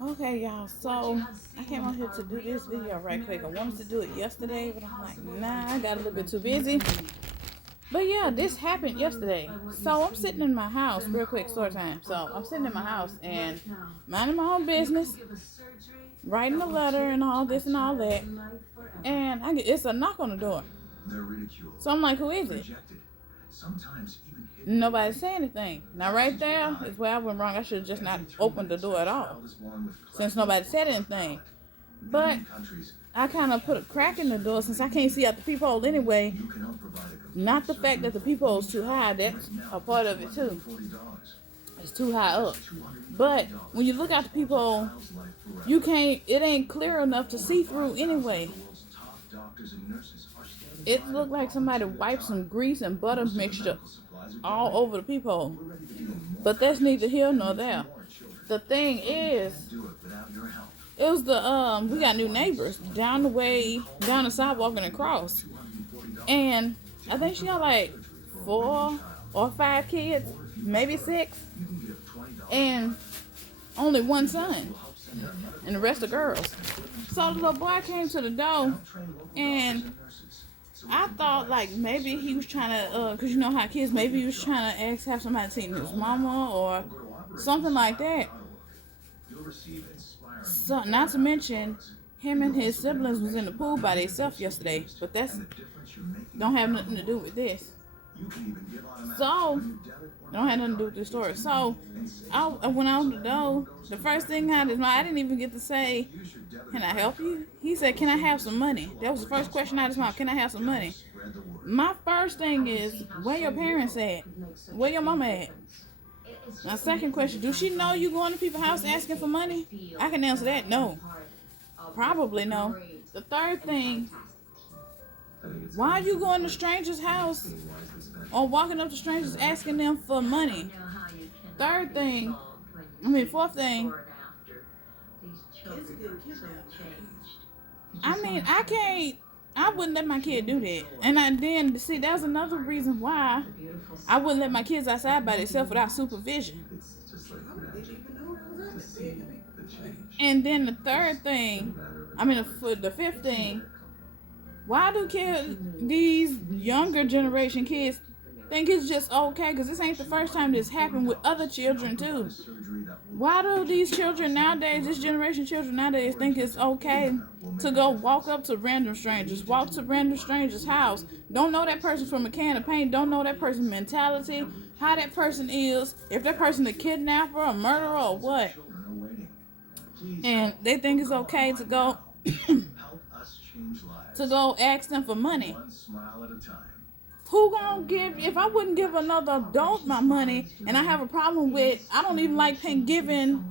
Okay, y'all. So I came out here to do this video right quick. I wanted to do it yesterday, but I'm like, nah, I got a little bit too busy. But yeah, this happened yesterday. So I'm sitting in my house, real quick, story time. So I'm sitting in my house and minding my own business, writing a letter and all this and all that. And it's a knock on the door. So I'm like, who is it? Nobody say anything. Now right there is where I went wrong. I should have just not opened the door at all, since nobody said anything. But I kind of put a crack in the door since I can't see out the peephole anyway. Not the fact that the peephole's too high. That's a part of it too. It's too high up. But when you look out the peephole, you can't. It ain't clear enough to see through anyway. It looked like somebody wiped some grease and butter mixture all over the peephole. But that's neither here nor there. The thing is, it was we got new neighbors down the sidewalk and across. And I think she got like 4 or 5 kids, maybe 6. And only one son. And the rest are girls. So the little boy came to the door, and I thought like maybe he was trying to, cause you know how kids, maybe he was trying to have somebody seen his mama or something like that. So not to mention, him and his siblings was in the pool by themselves yesterday, but that's don't have nothing to do with this. So don't have nothing to do with this story. So I went out the door. The first thing out of his mouth, I didn't even get to say, "Can I help you?" He said, "Can I have some money?" That was the first question out of his mouth. Can I have some money? My first thing is, where your parents at? Where your mama at? My second question, do she know you going to people's house asking for money? I can answer that, no. Probably no. The third thing, why are you going to strangers' house or walking up to strangers asking them for money? Fourth thing, I wouldn't let my kid do that. And that was another reason why I wouldn't let my kids outside by themselves without supervision. And then the fifth thing, why do these younger generation kids think it's just okay? Because this ain't the first time this happened with other children too. Why do these children nowadays, this generation children nowadays, think it's okay to go walk up to random strangers, walk to random strangers' house, don't know that person from a can of paint, don't know that person's mentality, how that person is, if that person a kidnapper, a murderer, or what? And they think it's okay to go ask them for money. Who gonna give? If I wouldn't give another adult my money, and I have a problem with, I don't even like giving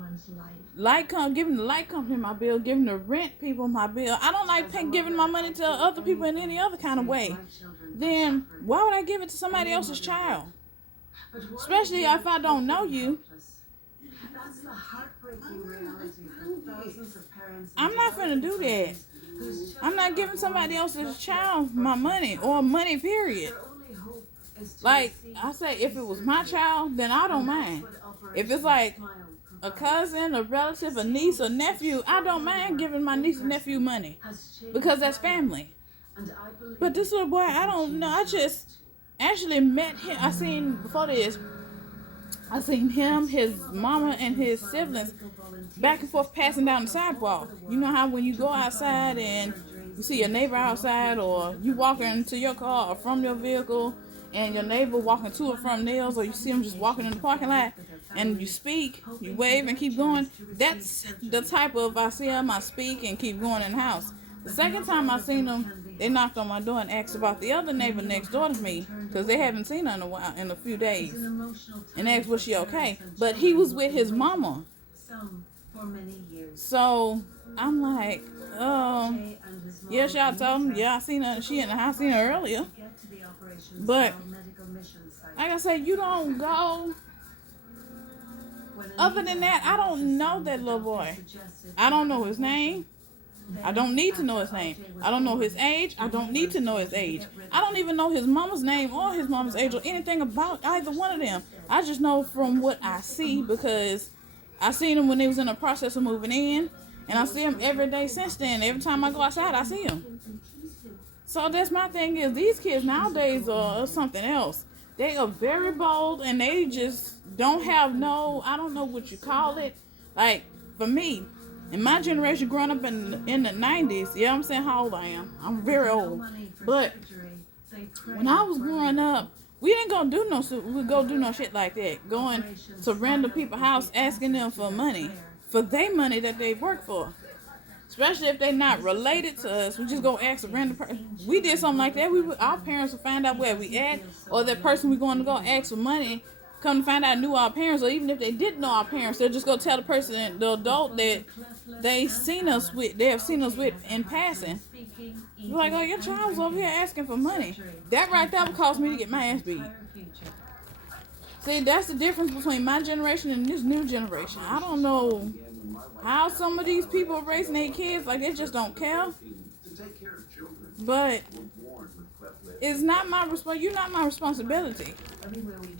the light company my bill, giving the rent people my bill. I don't like giving my money to other people in any other kind of way. Then why would I give it to somebody else's child? Especially if I don't know you. I'm not gonna do that. I'm not giving somebody else's child my money or money, period. Like I say, if it was my child, then I don't mind. If it's like a cousin, a relative, a niece, a nephew, I don't mind giving my niece and nephew money because that's family. But this little boy, I don't know. I just actually met him. I seen him, his mama, and his siblings back and forth passing down the sidewalk. You know how when you go outside and you see your neighbor outside, or you walking to your car or from your vehicle and your neighbor walking to or from theirs, or you see them just walking in the parking lot and you speak, you wave and keep going. That's the type of I see them, I speak and keep going in the house. The second time I seen them, they knocked on my door and asked about the other neighbor next door to me because they haven't seen her in a few days, and asked was she okay. But he was with his mama. So I'm like, yeah, y'all told him, yeah, I seen her. She in the house, seen her earlier. But like I said, you don't go. Other than that, I don't know that little boy. I don't know his name. I don't need to know his name. I don't know his age. I don't need to know his age. I don't even know his mama's name or his mama's age or anything about either one of them. I just know from what I see because I seen them when they was in the process of moving in, and I see them every day since then. Every time I go outside, I see them. So that's my thing is these kids nowadays are something else. They are very bold and they just don't have no, I don't know what you call it. Like for me, in my generation growing up in the 90s, yeah, I'm saying how old I am. I'm very old. But when I was growing up, we didn't go do no shit like that. Going to random people's house asking them for money. For their money that they work for. Especially if they're not related to us, we just go ask a random person. We did something like that. Our parents would find out where we at, or that person we going to go ask for money, come to find out knew our parents, or even if they didn't know our parents, they'll just go tell the person, the adult that they have seen us with in passing. You're like, oh, your child was over here asking for money. That right there would cause me to get my ass beat. See, that's the difference between my generation and this new generation. I don't know how some of these people are raising their kids like they just don't care. But it's not my you're not my responsibility.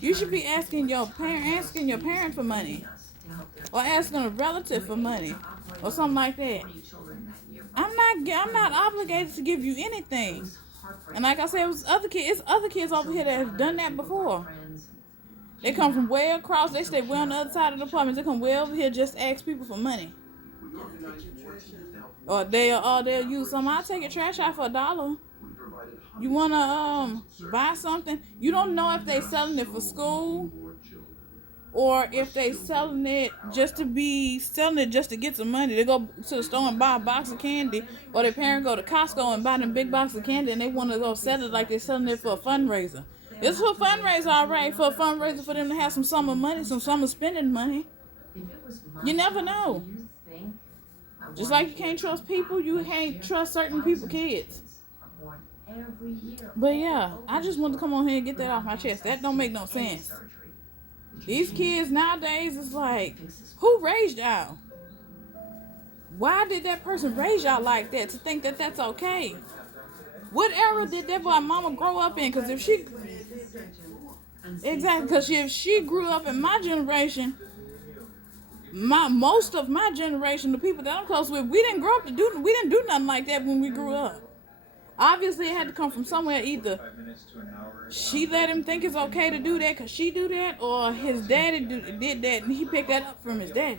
You should be asking your parent for money. Or asking a relative for money. Or something like that. I'm not obligated to give you anything. And like I said, it's other kids over here that have done that before. They come from way across. They stay way on the other side of the apartment. They come way over here just to ask people for money. Or they'll use some. I'll take your trash out for $1. You wanna buy something? You don't know if they selling it for school or if they selling it just to get some money. They go to the store and buy a box of candy, or their parent go to Costco and buy them big box of candy, and they want to go sell it like they're selling it for a fundraiser. It's for a fundraiser, all right, for a fundraiser for them to have some summer money, some summer spending money. You never know. Just like you can't trust people, you can't trust certain people's kids. But yeah, I just wanted to come on here and get that off my chest. That don't make no sense. These kids nowadays is like, who raised y'all? Why did that person raise y'all like that to think that that's okay? What era did that boy mama grow up in? Because if she grew up in my generation, most of my generation, the people that I'm close with, we didn't do nothing like that when we grew up. Obviously, it had to come from somewhere. Either she let him think it's okay to do that because she do that, or his daddy did that and he picked that up from his daddy.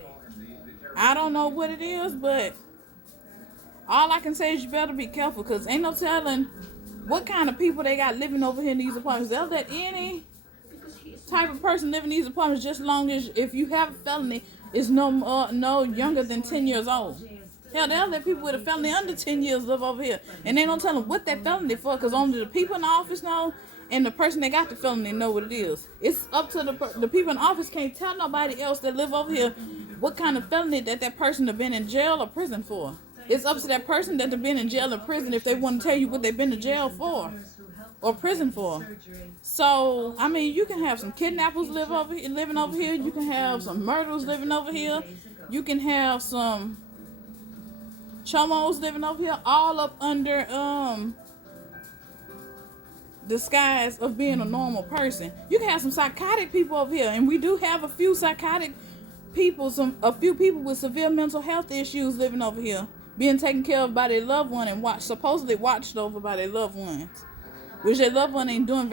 I don't know what it is, but all I can say is you better be careful, because ain't no telling what kind of people they got living over here in these apartments. They'll let any type of person live in these apartments just as long as if you have a felony, it's no younger than 10 years old. Hell, they'll let people with a felony under 10 years live over here. And they don't tell them what that felony for, because only the people in the office know, and the person that got the felony know what it is. It's up to the people in the office can't tell nobody else that live over here what kind of felony that person have been in jail or prison for. It's up to that person that have been in jail or prison if they want to tell you what they've been in jail for or prison for. So, I mean, you can have some kidnappers living over here. You can have some murderers living over here. You can have some chomos living over here, all up under disguise of being a normal person. You can have some psychotic people over here, and we do have a few psychotic people, a few people with severe mental health issues living over here, being taken care of by their loved one and supposedly watched over by their loved ones, which their loved one ain't doing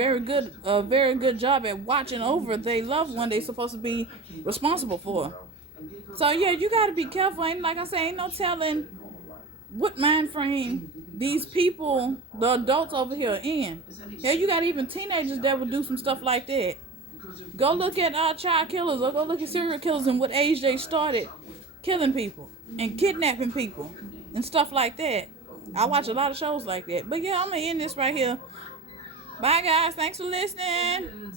a very good job at watching over their loved one they supposed to be responsible for. So yeah, you got to be careful. And like I say, ain't no telling what mind frame these people, the adults over here, are in. Hell, you got even teenagers that will do some stuff like that. Go look at child killers, or go look at serial killers and what age they started killing people and kidnapping people and stuff like that. I watch a lot of shows like that. But yeah, I'm going to end this right here. Bye, guys. Thanks for listening.